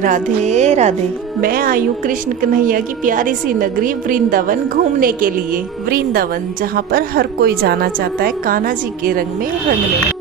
राधे राधे। मैं आई हूँ कृष्ण कन्हैया की प्यारी सी नगरी वृंदावन घूमने के लिए। वृंदावन जहाँ पर हर कोई जाना चाहता है कान्हा जी के रंग में रंगने।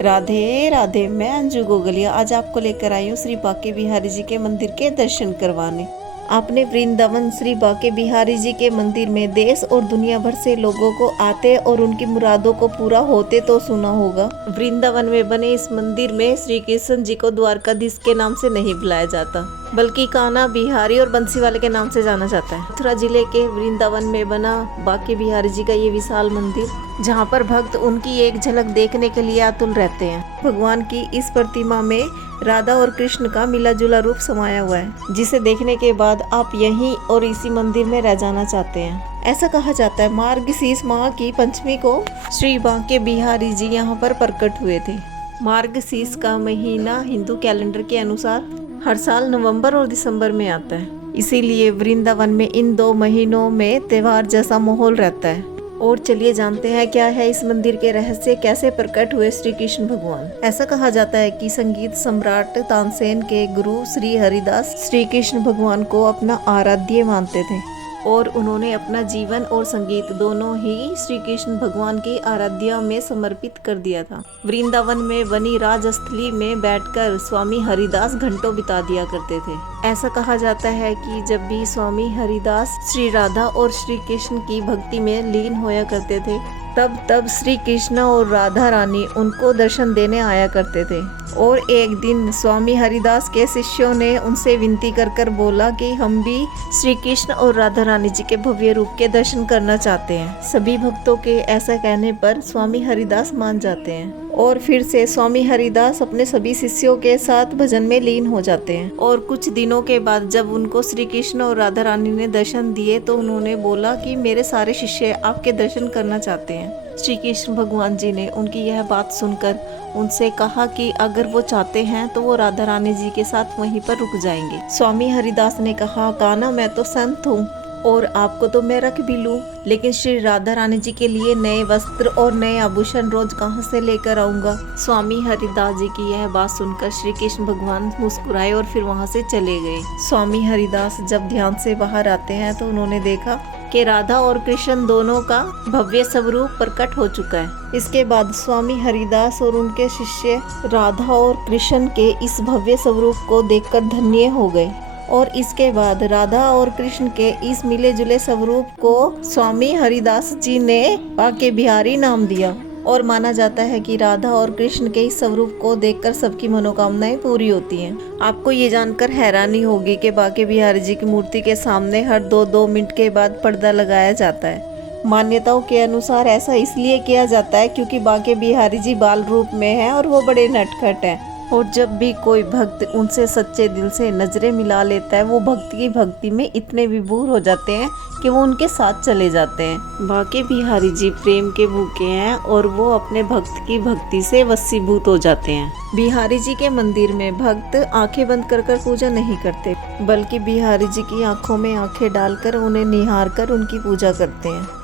राधे राधे। मैं अंजू गोगलिया आज आपको लेकर आई हूँ श्री बांके बिहारी जी के मंदिर के दर्शन करवाने। आपने वृंदावन श्री बांके बिहारी जी के मंदिर में देश और दुनिया भर से लोगों को आते और उनकी मुरादों को पूरा होते तो सुना होगा। वृंदावन में बने इस मंदिर में श्री कृष्ण जी को द्वारकाधीश के नाम से नहीं बुलाया जाता, बल्कि कान्हा, बिहारी और बंसी वाले के नाम से जाना जाता है। मथुरा जिले के वृंदावन में बना बांके बिहारी जी का ये विशाल मंदिर, जहाँ पर भक्त उनकी एक झलक देखने के लिए आतुर रहते हैं। भगवान की इस प्रतिमा में राधा और कृष्ण का मिला जुला रूप समाया हुआ है, जिसे देखने के बाद आप यहीं और इसी मंदिर में रह जाना चाहते हैं। ऐसा कहा जाता है मार्गशीर्ष माह की पंचमी को श्री बांके बिहारी जी यहाँ पर प्रकट हुए थे। मार्गशीर्ष का महीना हिंदू कैलेंडर के अनुसार हर साल नवंबर और दिसंबर में आता है, इसीलिए वृंदावन में इन 2 महीनों में त्योहार जैसा माहौल रहता है। और चलिए जानते हैं क्या है इस मंदिर के रहस्य, कैसे प्रकट हुए श्री कृष्ण भगवान। ऐसा कहा जाता है कि संगीत सम्राट तानसेन के गुरु श्री हरिदास श्री कृष्ण भगवान को अपना आराध्य मानते थे और उन्होंने अपना जीवन और संगीत दोनों ही श्री कृष्ण भगवान की आराध्या में समर्पित कर दिया था। वृंदावन में बनी राजस्थली में बैठकर स्वामी हरिदास घंटों बिता दिया करते थे। ऐसा कहा जाता है कि जब भी स्वामी हरिदास श्री राधा और श्री कृष्ण की भक्ति में लीन होया करते थे, तब श्री कृष्ण और राधा रानी उनको दर्शन देने आया करते थे। और एक दिन स्वामी हरिदास के शिष्यों ने उनसे विनती कर बोला कि हम भी श्री कृष्ण और राधा रानी जी के भव्य रूप के दर्शन करना चाहते हैं। सभी भक्तों के ऐसा कहने पर स्वामी हरिदास मान जाते हैं और फिर से स्वामी हरिदास अपने सभी शिष्यों के साथ भजन में लीन हो जाते हैं। और कुछ दिनों के बाद जब उनको श्री कृष्ण और राधा रानी ने दर्शन दिए तो उन्होंने बोला कि मेरे सारे शिष्य आपके दर्शन करना चाहते हैं। श्री कृष्ण भगवान जी ने उनकी यह बात सुनकर उनसे कहा कि अगर वो चाहते हैं तो वो राधा रानी जी के साथ वहीं पर रुक जाएंगे। स्वामी हरिदास ने कहा, कान्हा मैं तो संत हूँ और आपको तो मैं रख भी लूं, लेकिन श्री राधा रानी जी के लिए नए वस्त्र और नए आभूषण रोज कहां से लेकर आऊंगा। स्वामी हरिदास जी की यह बात सुनकर श्री कृष्ण भगवान मुस्कुराए और फिर वहां से चले गए। स्वामी हरिदास जब ध्यान से बाहर आते हैं तो उन्होंने देखा कि राधा और कृष्ण दोनों का भव्य स्वरूप प्रकट हो चुका है। इसके बाद स्वामी हरिदास और उनके शिष्य राधा और कृष्ण के इस भव्य स्वरूप को देखकर धन्य हो गए और इसके बाद राधा और कृष्ण के इस मिले जुले स्वरूप को स्वामी हरिदास जी ने बांके बिहारी नाम दिया। और माना जाता है कि राधा और कृष्ण के इस स्वरूप को देखकर सबकी मनोकामनाएं पूरी होती हैं। आपको ये जानकर हैरानी होगी कि बांके बिहारी जी की मूर्ति के सामने हर 2-2 मिनट के बाद पर्दा लगाया जाता है। मान्यताओं के अनुसार ऐसा इसलिए किया जाता है क्योंकि बांके बिहारी जी बाल रूप में है और वो बड़े नटखट हैं। और जब भी कोई भक्त उनसे सच्चे दिल से नजरें मिला लेता है, वो भक्त की भक्ति में इतने विभोर हो जाते हैं कि वो उनके साथ चले जाते हैं। बांके बिहारी जी प्रेम के भूखे हैं और वो अपने भक्त की भक्ति से वशीभूत हो जाते हैं। बिहारी जी के मंदिर में भक्त आंखें बंद कर पूजा नहीं करते, बल्कि बिहारी जी की आंखों में आंखें डालकर उन्हें निहार कर उनकी पूजा करते हैं।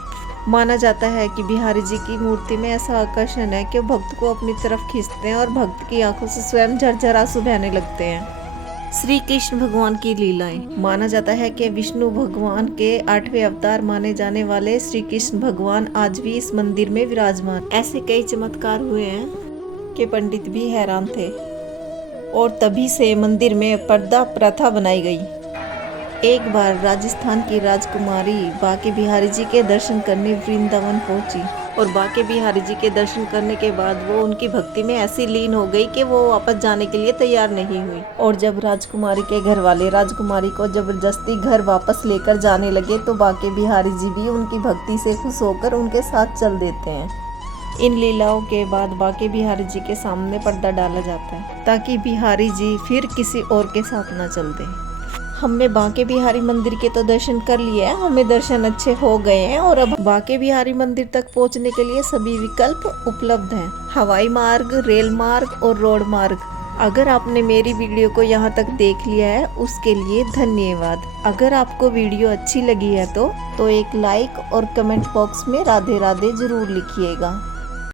माना जाता है कि बिहारी जी की मूर्ति में ऐसा आकर्षण है कि भक्त को अपनी तरफ खींचते हैं और भक्त की आंखों से स्वयं झरझर आंसू बहने लगते हैं। श्री कृष्ण भगवान की लीलाएं। माना जाता है कि विष्णु भगवान के 8वें अवतार माने जाने वाले श्री कृष्ण भगवान आज भी इस मंदिर में विराजमान। ऐसे कई चमत्कार हुए हैं कि पंडित भी हैरान थे और तभी से मंदिर में पर्दा प्रथा बनाई गई। एक बार राजस्थान की राजकुमारी बांके बिहारी जी के दर्शन करने वृंदावन पहुंची और बांके बिहारी जी के दर्शन करने के बाद वो उनकी भक्ति में ऐसी लीन हो गई कि वो वापस जाने के लिए तैयार नहीं हुई। और जब राजकुमारी के घर वाले राजकुमारी को जबरदस्ती घर वापस लेकर जाने लगे तो बांके बिहारी जी भी उनकी भक्ति से खुश होकर उनके साथ चल देते हैं। इन लीलाओं के बाद बांके बिहारी जी के सामने पर्दा डाला जाता है ताकि बिहारी जी फिर किसी और के साथ न चल दें। हमने बांके बिहारी मंदिर के तो दर्शन कर लिए हैं, हमें दर्शन अच्छे हो गए हैं और अब बांके बिहारी मंदिर तक पहुंचने के लिए सभी विकल्प उपलब्ध हैं। हवाई मार्ग, रेल मार्ग और रोड मार्ग। अगर आपने मेरी वीडियो को यहाँ तक देख लिया है उसके लिए धन्यवाद। अगर आपको वीडियो अच्छी लगी है तो एक लाइक और कमेंट बॉक्स में राधे राधे जरूर लिखिएगा।